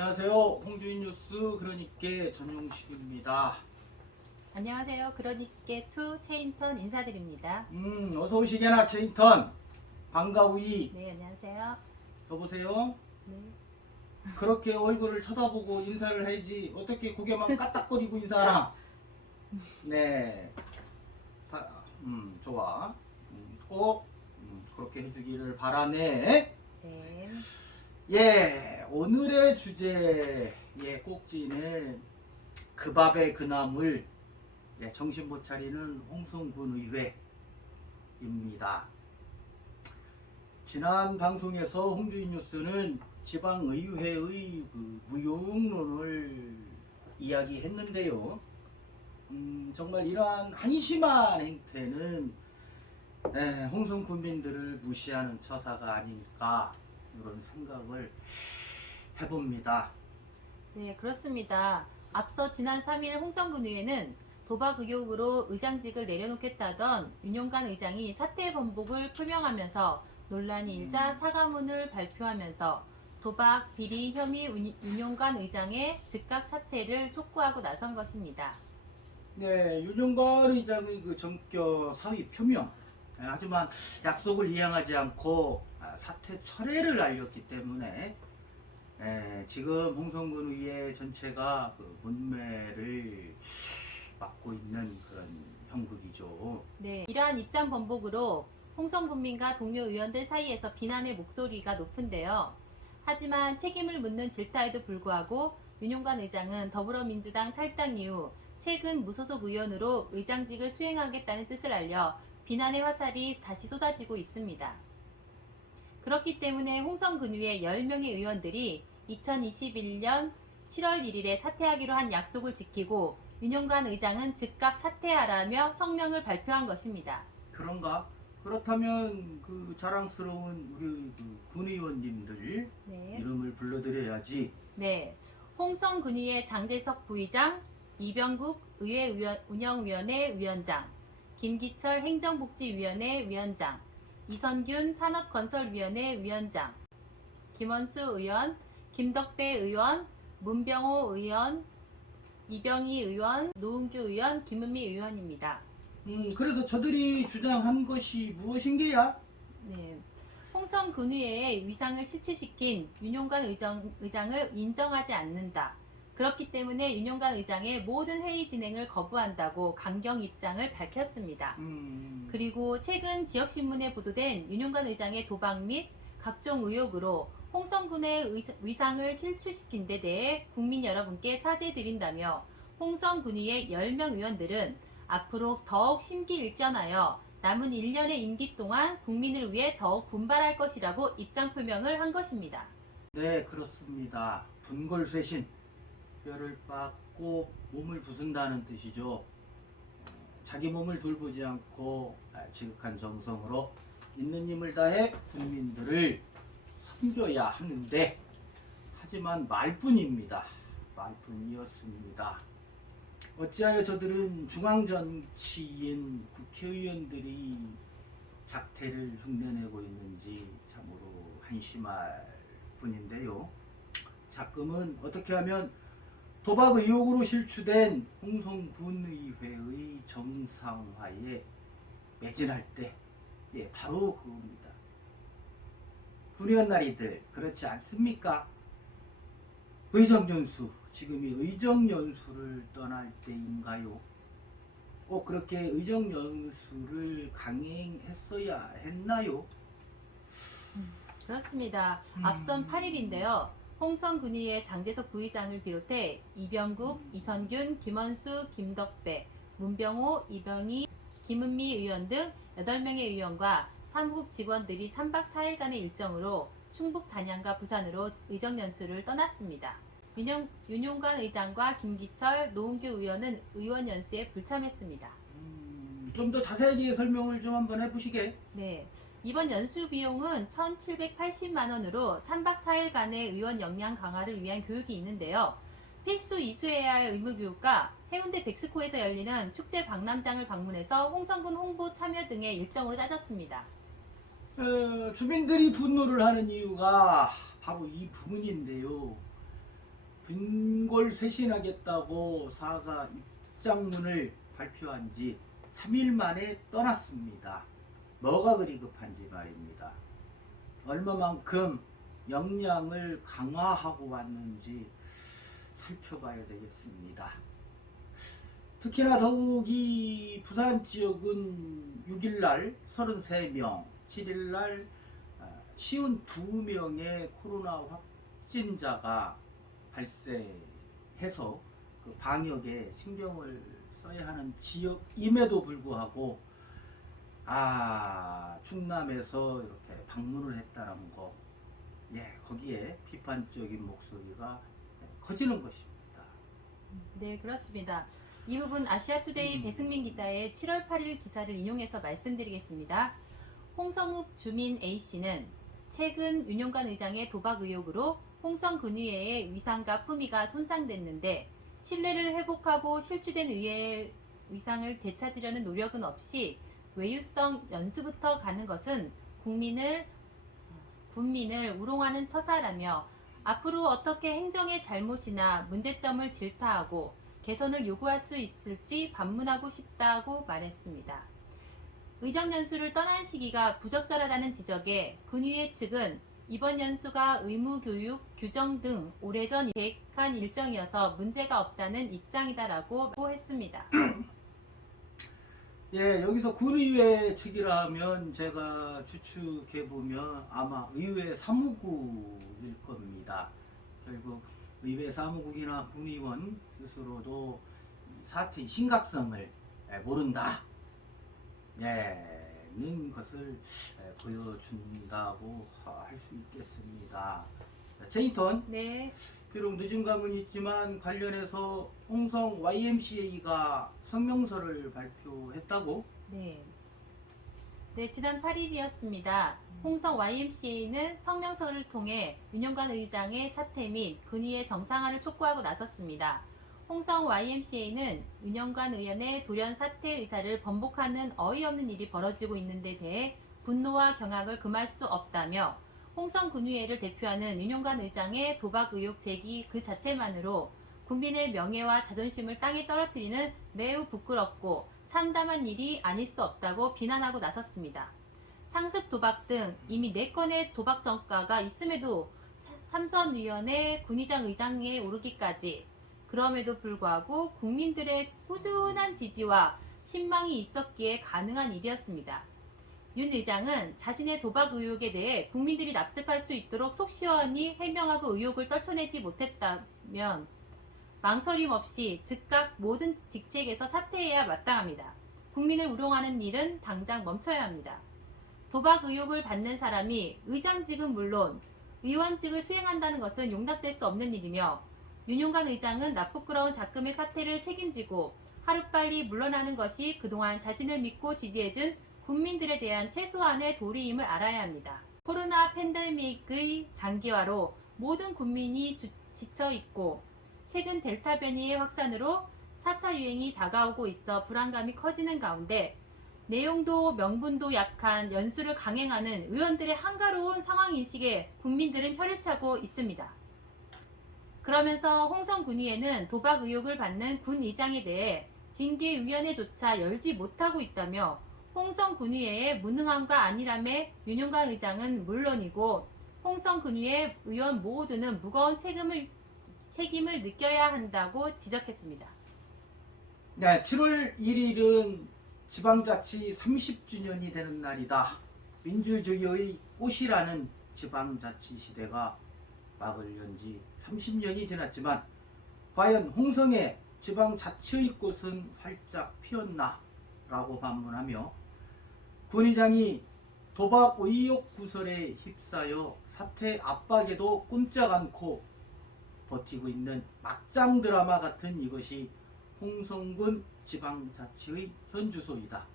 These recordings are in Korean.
안녕하세요. 홍주인 뉴스 그러니께 전용식입니다. 안녕하세요. 그러니께2 최인턴 인사드립니다. 어서 오시게나 최인턴. 반가우이. 네, 안녕하세요. 여보세요. 네. 그렇게 얼굴을 쳐다보고 인사를 해야지 어떻게 고개만 까딱거리고 인사하나. 네. 좋아. 꼭 그렇게 해주기를 바라네. 네. 예, 오늘의 주제의 꼭지는 그 밥에 그 나물, 정신 못 차리는 홍성군 의회입니다. 지난 방송에서 홍주인 뉴스는 지방의회의 그 무용론을 이야기했는데요. 정말 이러한 한심한 행태는 홍성 군민들을 무시하는 처사가 아닐까 이런 생각을 해봅니다. 네, 그렇습니다. 앞서 지난 3일 홍성군의회는 도박 의혹으로 의장직을 내려놓겠다던 윤용관 의장이 사퇴 번복을 표명하면서 논란이 일자 사과문을 발표하면서 도박 비리 혐의 윤용관 의장의 즉각 사퇴를 촉구하고 나선 것입니다. 네, 윤용관 의장의 그 전격 사의 표명. 하지만 약속을 이행하지 않고 사퇴 철회를 알렸기 때문에 지금 홍성군 의회 전체가 그 문매를 맞고 있는 그런 형국이죠. 네, 이러한 입장 번복으로 홍성군민과 동료 의원들 사이에서 비난의 목소리가 높은데요. 하지만 책임을 묻는 질타에도 불구하고 윤용관 의장은 더불어민주당 탈당 이후 최근 무소속 의원으로 의장직을 수행하겠다는 뜻을 알려 비난의 화살이 다시 쏟아지고 있습니다. 그렇기 때문에 홍성군의회 10명의 의원들이 2021년 7월 1일에 사퇴하기로 한 약속을 지키고 윤용관 의장은 즉각 사퇴하라며 성명을 발표한 것입니다. 그런가? 그렇다면 그 자랑스러운 우리 그 군의원님들 이름을 불러드려야지. 네, 홍성군의회 장재석 부의장, 이병국 의회 운영위원회 위원장, 김기철 행정복지위원회 위원장, 이선균 산업건설위원회 위원장, 김원수 의원, 김덕배 의원, 문병호 의원, 이병희 의원, 노은규 의원, 김은미 의원입니다. 그래서 저들이 주장한 것이 무엇인게야? 네, 홍성군의회의 위상을 실추시킨 윤용관 의장을 인정하지 않는다. 그렇기 때문에 윤용관 의장의 모든 회의 진행을 거부한다고 강경 입장을 밝혔습니다. 그리고 최근 지역신문에 보도된 윤용관 의장의 도박 및 각종 의혹으로 홍성군의 위상을 실추시킨 데 대해 국민 여러분께 사죄드린다며 홍성군의회 10명 의원들은 앞으로 더욱 심기일전하여 남은 1년의 임기 동안 국민을 위해 더욱 분발할 것이라고 입장 표명을 한 것입니다. 네, 그렇습니다. 분골쇄신, 뼈를 빻고 몸을 부순다는 뜻이죠. 자기 몸을 돌보지 않고 지극한 정성으로 있는 힘을 다해 국민들을 섬겨야 하는데, 하지만 말뿐입니다. 말뿐이었습니다. 어찌하여 저들은 중앙정치인 국회의원들이 작태를 흉내내고 있는지 참으로 한심할 뿐인데요. 자금은 어떻게 하면 도박 의혹으로 실추된 홍성군의회의 정상화에 매진할 때 바로 그겁니다. 군의원나리들 그렇지 않습니까? 의정연수, 지금이 의정연수를 떠날 때인가요? 꼭 그렇게 의정연수를 강행했어야 했나요? 그렇습니다. 앞선 8일인데요. 홍성군의회 장재석 부의장을 비롯해 이병국, 이선균, 김원수, 김덕배, 문병호, 이병희, 김은미 의원 등 8명의 의원과 사무국 직원들이 3박 4일간의 일정으로 충북 단양과 부산으로 의정연수를 떠났습니다. 윤용관 의장과 김기철, 노은규 의원은 의원연수에 불참했습니다. 좀 더 자세하게 설명을 좀 한번 해보시게. 네, 이번 연수 비용은 1,780만 원으로 3박 4일간의 의원 역량 강화를 위한 교육이 있는데요. 필수 이수해야 할 의무교육과 해운대 백스코에서 열리는 축제 박람장을 방문해서 홍성군 홍보 참여 등의 일정으로 짜졌습니다. 주민들이 분노를 하는 이유가 바로 이 부분인데요. 분골쇄신하겠다고 사과 입장문을 발표한 지 3일 만에 떠났습니다. 뭐가 그리 급한지 말입니다. 얼마만큼 역량을 강화하고 왔는지 살펴봐야 되겠습니다. 특히나 더욱이 부산 지역은 6일날 33명, 7일날 52명의 코로나 확진자가 발생해서 그 방역에 신경을 써야 하는 지역임에도 불구하고 충남에서 이렇게 방문을 했다는 거, 거기에 비판적인 목소리가 커지는 것입니다. 네, 그렇습니다. 이 부분 아시아투데이 배승민 기자의 7월 8일 기사를 인용해서 말씀드리겠습니다. 홍성읍 주민 A씨는 최근 윤용관 의장의 도박 의혹으로 홍성군의회의 위상과 품위가 손상됐는데 신뢰를 회복하고 실추된 의회의 위상을 되찾으려는 노력은 없이 외유성 연수부터 가는 것은 군민을 우롱하는 처사라며 앞으로 어떻게 행정의 잘못이나 문제점을 질타하고 개선을 요구할 수 있을지 반문하고 싶다고 말했습니다. 의정 연수를 떠난 시기가 부적절하다는 지적에 군의회 측은 이번 연수가 의무교육, 규정 등 오래전 계획한 일정이어서 문제가 없다는 입장이다라고 했습니다. 여기서 군의회 측이라면 제가 추측해보면 아마 의회 사무국일 겁니다. 결국 의회 사무국이나 군의원 스스로도 사태의 심각성을 모른다 는 것을 보여준다고 할 수 있겠습니다. 제이턴, 네. 비록 늦은 감은 있지만 관련해서 홍성 YMCA가 성명서를 발표했다고? 네, 지난 8일이었습니다. 홍성 YMCA는 성명서를 통해 윤용관 의장의 사퇴 및 군의회 정상화를 촉구하고 나섰습니다. 홍성 YMCA는 윤용관 의원의 돌연 사퇴 의사를 번복하는 어이없는 일이 벌어지고 있는 데 대해 분노와 경악을 금할 수 없다며 홍성 군의회를 대표하는 윤용관 의장의 도박 의혹 제기 그 자체만으로 국민의 명예와 자존심을 땅에 떨어뜨리는 매우 부끄럽고 참담한 일이 아닐 수 없다고 비난하고 나섰습니다. 상습 도박 등 이미 4건의 도박 전과가 있음에도 삼선위원회 군의장 의장에 오르기까지, 그럼에도 불구하고 국민들의 꾸준한 지지와 신망이 있었기에 가능한 일이었습니다. 윤 의장은 자신의 도박 의혹에 대해 국민들이 납득할 수 있도록 속 시원히 해명하고 의혹을 떨쳐내지 못했다면 망설임 없이 즉각 모든 직책에서 사퇴해야 마땅합니다. 국민을 우롱하는 일은 당장 멈춰야 합니다. 도박 의혹을 받는 사람이 의장직은 물론 의원직을 수행한다는 것은 용납될 수 없는 일이며 윤용관 의장은 나쁘끄러운 작금의 사태를 책임지고 하루빨리 물러나는 것이 그동안 자신을 믿고 지지해준 국민들에 대한 최소한의 도리임을 알아야 합니다. 코로나 팬데믹의 장기화로 모든 국민이 지쳐있고 최근 델타 변이의 확산으로 4차 유행이 다가오고 있어 불안감이 커지는 가운데 내용도 명분도 약한 연수를 강행하는 의원들의 한가로운 상황인식에 국민들은 혀를 차고 있습니다. 그러면서 홍성군의회는 도박 의혹을 받는 군 의장에 대해 징계위원회조차 열지 못하고 있다며 홍성군의회의 무능함과 안일함에 윤용관 의장은 물론이고 홍성군의회 의원 모두는 무거운 책임을 느껴야 한다고 지적했습니다. 네, 7월 1일은 지방자치 30주년이 되는 날이다. 민주주의의 꽃이라는 지방자치 시대가 막을 연 지 30년이 지났지만 과연 홍성의 지방자치의 꽃은 활짝 피었나? 라고 반문하며 군의장이 도박 의혹 구설에 휩싸여 사퇴 압박에도 꼼짝 않고 버티고 있는 막장 드라마 같은 이것이 홍성군 지방자치의 현주소이다.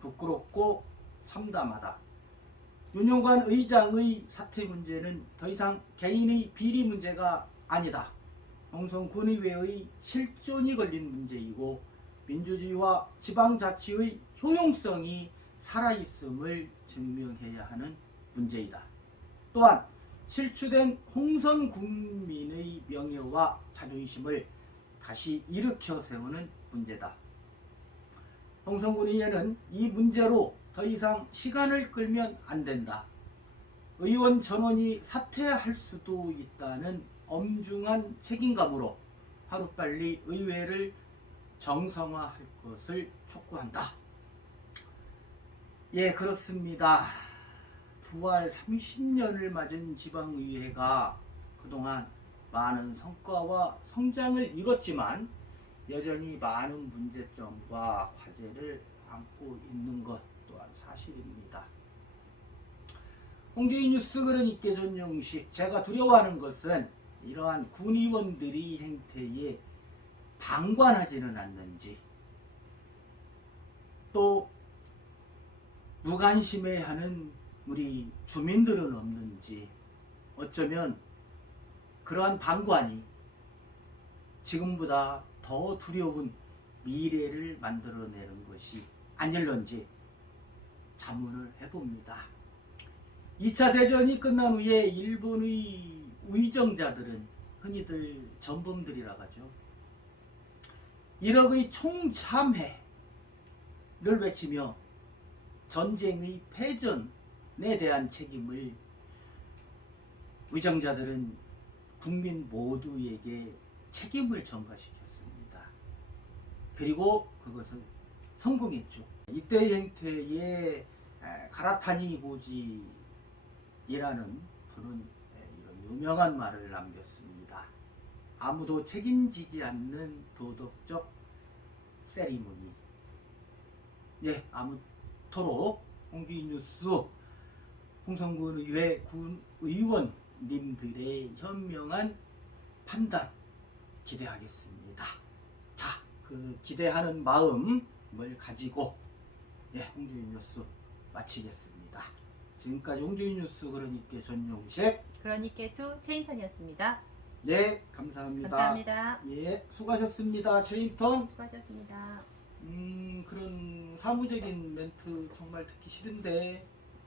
부끄럽고 참담하다. 윤용관 의장의 사퇴 문제는 더 이상 개인의 비리 문제가 아니다. 홍성군의회의 실존이 걸린 문제이고 민주주의와 지방자치의 효용성이 살아있음을 증명해야 하는 문제이다. 또한 실추된 홍선 국민의 명예와 자존심을 다시 일으켜 세우는 문제다. 홍성군의회는 이 문제로 더 이상 시간을 끌면 안 된다. 의원 전원이 사퇴할 수도 있다는 엄중한 책임감으로 하루빨리 의회를 정상화할 것을 촉구한다. 예, 그렇습니다. 부활 30년을 맞은 지방의회가 그동안 많은 성과와 성장을 이뤘지만 여전히 많은 문제점과 과제를 안고 있는 것 또한 사실입니다. 홍주인 뉴스 그러니까 전용식, 제가 두려워하는 것은 이러한 군의원들이 행태에 방관하지는 않는지, 또 무관심해하는 우리 주민들은 없는지, 어쩌면 그러한 방관이 지금보다 더 두려운 미래를 만들어내는 것이 아닐런지 자문을 해봅니다. 2차 대전이 끝난 후에 일본의 의정자들은 흔히들 전범들이라고 하죠. 1억의 총참회를 외치며 전쟁의 패전에 대한 책임을 의정자들은 국민 모두에게 책임을 전가시켰습니다. 그리고 그것은 성공했죠. 이때의 행태에 가라타니 고지이라는 분은 이런 유명한 말을 남겼습니다. 아무도 책임지지 않는 도덕적 세리머니. 예, 아무쪼록 홍주인 뉴스 홍성군 의회 군 의원님들의 현명한 판단 기대하겠습니다. 자, 그 기대하는 마음을 가지고 홍주인 뉴스 마치겠습니다. 지금까지 홍주인 뉴스 그러니까 전용식, 그러니까 투 최인턴이었습니다. 네, 감사합니다. 감사합니다. 예, 수고하셨습니다. 최인턴. 수고하셨습니다. 그런 사무적인 멘트 정말 듣기 싫은데